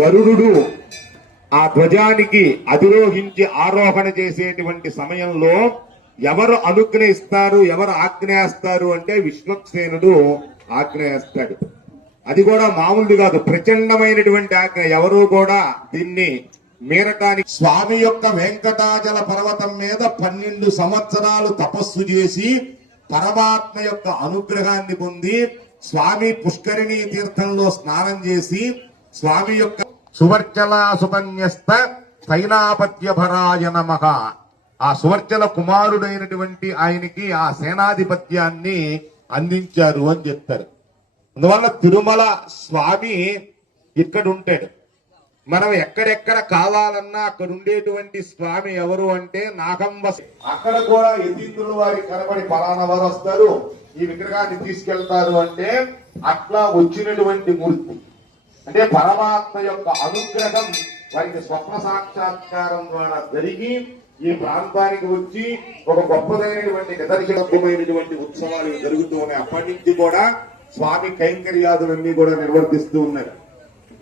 గరుడు ఆ ధ్వజానికి అధిరోహించి ఆరోహణ చేసేటువంటి సమయంలో ఎవరు అనుగ్రహిస్తారు, ఎవరు ఆజ్ఞేస్తారు అంటే విశ్వక్సేనుడు ఆజ్ఞేస్తాడు. అది కూడా మామూలుది కాదు, ప్రచండమైనటువంటి ఆజ్ఞ. ఎవరు కూడా దీన్ని మీరటానికి స్వామి యొక్క వెంకటాచల పర్వతం మీద 12 సంవత్సరాలు తపస్సు చేసి పరమాత్మ యొక్క అనుగ్రహాన్ని పొంది స్వామి పుష్కరిణీ తీర్థంలో స్నానం చేసి స్వామి యొక్క సువర్చల సుకన్యస్త సైనాపత్యభరాయ నమః, ఆ సువర్చల కుమారుడైనటువంటి ఆయనకి ఆ సేనాధిపత్యాన్ని అందించారు అని చెప్తారు. అందువల్ల తిరుమల స్వామి ఇక్కడ ఉంటాడు. మనం ఎక్కడెక్కడ కావాలన్నా అక్కడ ఉండేటువంటి స్వామి ఎవరు అంటే నాగంబ. అక్కడ కూడా యతీంద్రులు వారికి కనబడి పలానా వారు వస్తారు, ఈ విగ్రహాన్ని తీసుకెళ్తారు అంటే అట్లా వచ్చినటువంటి మూర్తి. అంటే పరమాత్మ యొక్క అనుగ్రహం వారికి స్వప్న సాక్షాత్కారం ద్వారా జరిగి ఈ ప్రాంతానికి వచ్చి ఒక గొప్పదైనటువంటి నిదర్శనమైనటువంటి ఉత్సవాలు జరుగుతూ ఉన్నాయి. అప్పటి నుంచి కూడా స్వామి కైంకర్యాదులన్నీ కూడా నిర్వర్తిస్తూ ఉన్నారు.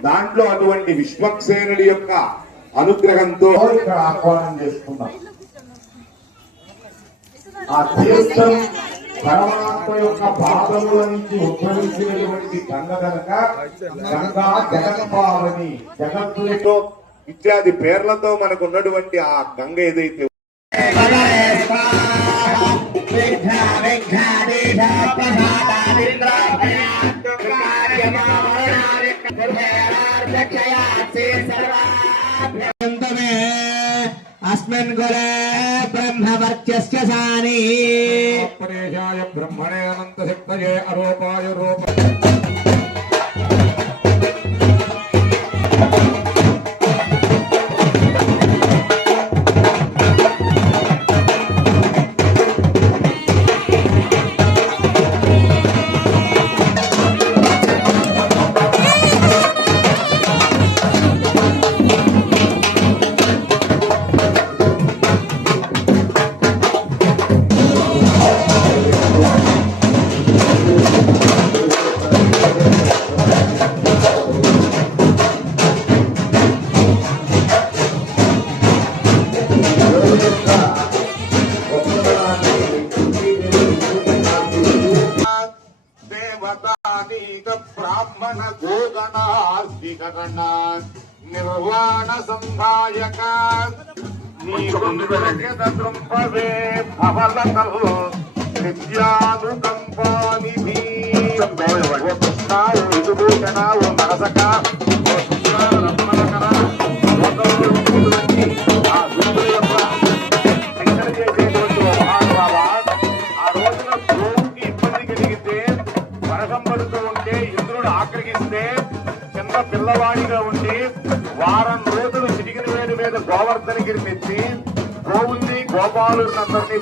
దాంట్లో అటువంటి విశ్వక్సేనుడి యొక్క అనుగ్రహంతో ఇక్కడ ఆహ్వానం చేస్తున్నాం. ఆ తీర్థం పరమాత్మ యొక్క పాదముల నుంచి ఉద్భవించినటువంటి గంగ కనుక గంగా జగత్పాలని, జగత్తులతో ఇత్యాది పేర్లతో మనకు ఉన్నటువంటి ఆ గంగ ఏదైతే अस्मिन् गुरे ब्रह्मवर्चस्य सानि परेशाय ब्रह्मणे अनन्तशक्तये अरूपाय रूप బ్రాహ్మణ గోగణార్దికరణ నిర్వాణ సంధాయక దృంభవే భవలకల్ నిత్యానుకంపానిధి విభూషణాలు నరసక రత్నకర ఆ దుర్గుల యొక్క శిక్షణ చేసేటువంటి మహానుభావ. ఆ రోజున గోవుకి ఇబ్బంది కలిగితే వరసం పడుతూ ఉంటే ఇంద్రుడు ఆగ్రహిస్తే చిన్న పిల్లవాడిగా ఉండి వారం రోజులు చిటికిన వేడి మీద గోవర్ధనగిరి మెచ్చి గోవుల్ని గోపాలులందరినీ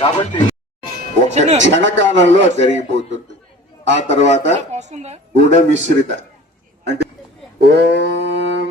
కాబట్టి ఒక క్షణకాలంలో జరిగిపోతుంది. ఆ తర్వాత గూఢ మిశ్రిత అంటే ఓం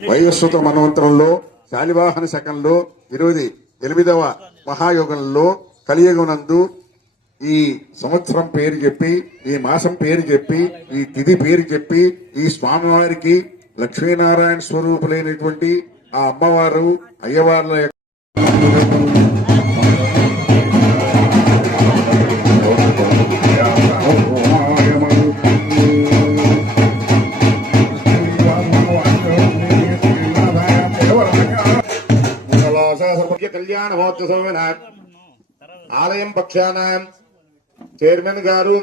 వైవస్వత మన్వంతరంలో శాలివాహన శకంలో 28వ మహాయుగంలో కలియుగనందు ఈ సంవత్సరం పేరు చెప్పి, ఈ మాసం పేరు చెప్పి, ఈ తిథి పేరు చెప్పి, ఈ స్వామివారికి లక్ష్మీనారాయణ స్వరూపులైనటువంటి ఆ అమ్మవారు అయ్యవార్ల కళ్యాణ మహోత్సవం ఆలయం పక్షాన చైర్మన్ గారు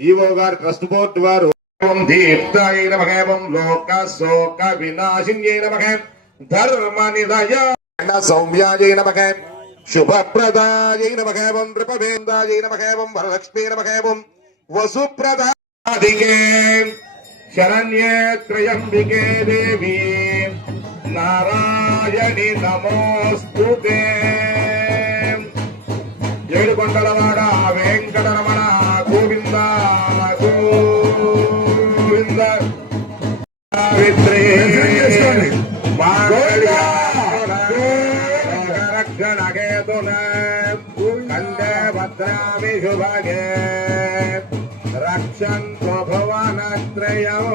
ఈవో గారు ట్రస్ట్ బోర్డు వారు ఓం దీప్తాయ నమః ఓం లోక శోక వినాశిన్యై నమః ధర్మ నిలయ సౌమ్యాయ నమః శుభప్రదాయ నమః ఓం నృపవేందాయ నమః ఓం వరలక్ష్మీ నమః ఓం వసుప్రదాదికే శరణ్యే త్రయంబికే దేవి నారాయణి నమోస్తుతే ఏడుకొండలవాడ వెంకటరమణ గోవింద గోవింద రక్షణకేతున కండే భద్రామి శుభగే రక్షన్ భువనత్రయం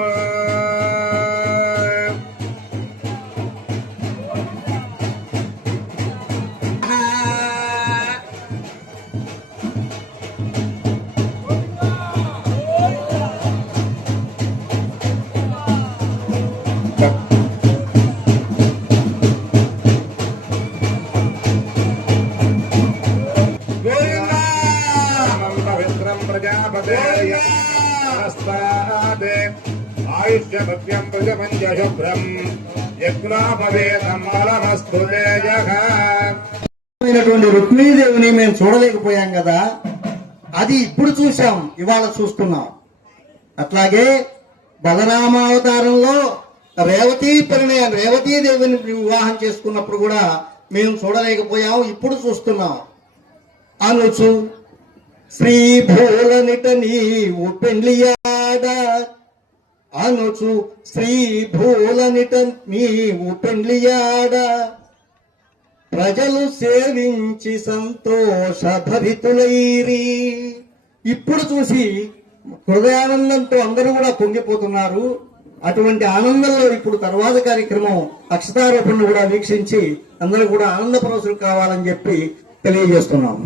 ఆయుష్యభ్యం ప్రజమంజ శుభ్రం యజ్ఞోపవేతం బలమస్తు రుక్మిణీదేవిని మేము చూడలేకపోయాం కదా, అది ఇప్పుడు చూసాం, ఇవాళ చూస్తున్నాం. అట్లాగే బలరామావతారంలో రేవతీదేవిని వివాహం చేసుకున్నప్పుడు కూడా మేము చూడలేకపోయాం, ఇప్పుడు చూస్తున్నాం. అనుచు శ్రీ భూలనిట నీవు పెండ్లియాడ, అనుచు శ్రీ భూలనిట నీవు పెండ్లియాడ, ప్రజలు సేవించి సంతోష భరితులైరి. ఇప్పుడు చూసి హృదయానందంతో అందరూ కూడా పొంగిపోతున్నారు. అటువంటి ఆనందంలో ఇప్పుడు తర్వాత కార్యక్రమం అక్షతారోపణ కూడా వీక్షించి అందరూ కూడా ఆనందపరవశులు కావాలని చెప్పి తెలియజేస్తున్నాం.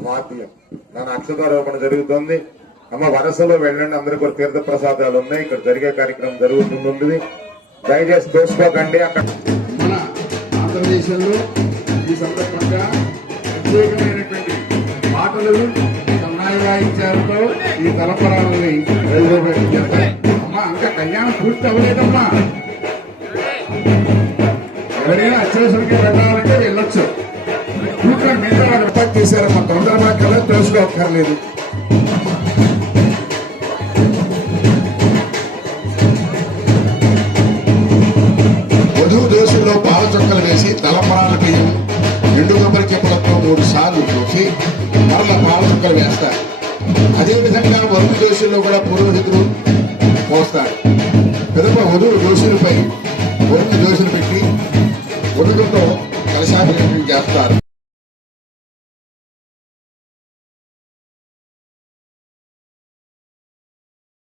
నన్ను అక్షతారోపణ జరుగుతుంది. అమ్మ వరసలో వెళ్ళండి, అందరికీ కూడా తీర్థ ప్రసాదాలు ఉన్నాయి. ఇక్కడ జరిగే కార్యక్రమం జరుగుతుంది. దయచేసి దోసుకోకండి. అక్కడ మన ఆంధ్రదేశంలో ఈ సందర్భంగా ప్రత్యేకమైనటువంటి పాటలు సన్నాయి వాయిద్యాలతో ఈ తలంపరాలని చేస్తారు. అమ్మా ఇంకా కళ్యాణం పూర్తి అవ్వలేదమ్మా. ఎవరైనా అత్యవసరంగా వెళ్ళాలంటే వెళ్ళొచ్చు. కూర్చొని మిగతా వాళ్ళు ఏర్పాటు చేశారమ్మా. తొందరగా కదా తెలుసుకోక్కర్లేదు. వధువు దోశల్లో పాల చొక్కలు వేసి తలంబరాల బియ్యం ఎండు కొబ్బరి చెప్పులతో 3 సార్లు తోసి మరల పాల చొక్కలు వేస్తారు. అదేవిధంగా వధువు దోశల్లో కూడా పురోహితులు పోస్తారు. పిదప వధువు దోశలపై వధువు దోశలు పెట్టి వధువులతో కలశాభిషేకం చేస్తారు.